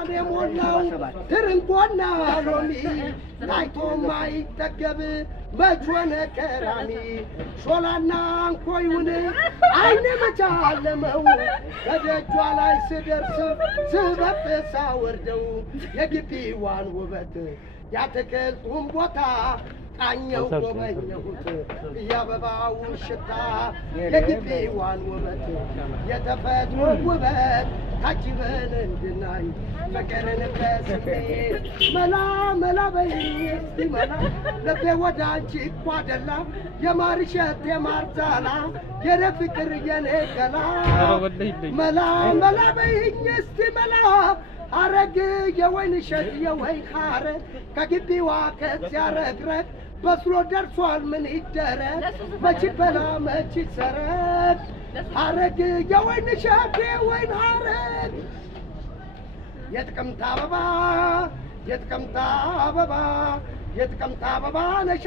أنا مولاو ترنقونا لومي تايتو ماي تجب مجوانا كرامي شولانا كويوني عين مجالمو كدجو على سدرس سبب ساوردو يجبي وان وبت يعتكل بوتا ቃኘው ጎበኘሁት ያበባውን ሽታ የግቢዋን ውበት የተፈጥሮ ውበት ታጅበን እንድናይ ፍቅርን በስሜት መላ መላ በይ እስቲ መላ ልቤ ወደ አንቺ እኮ አደላ የማርሸት የማርዛላ የኔ ፍቅር የኔ ገላ መላ መላ በይኝ እስቲ መላ አረግ የወይን እሸት የወይን ሐረግ ከግቢዋ ከዚያ ረግረግ በስሎ ደርሷል ምን ይደረግ መች በላ መች ይሰረግ ሐረግ የወይን እሸት የወይን ሐረግ የጥቅምት አበባ የጥቅምት አበባ የጥቅምት አበባ ነሻ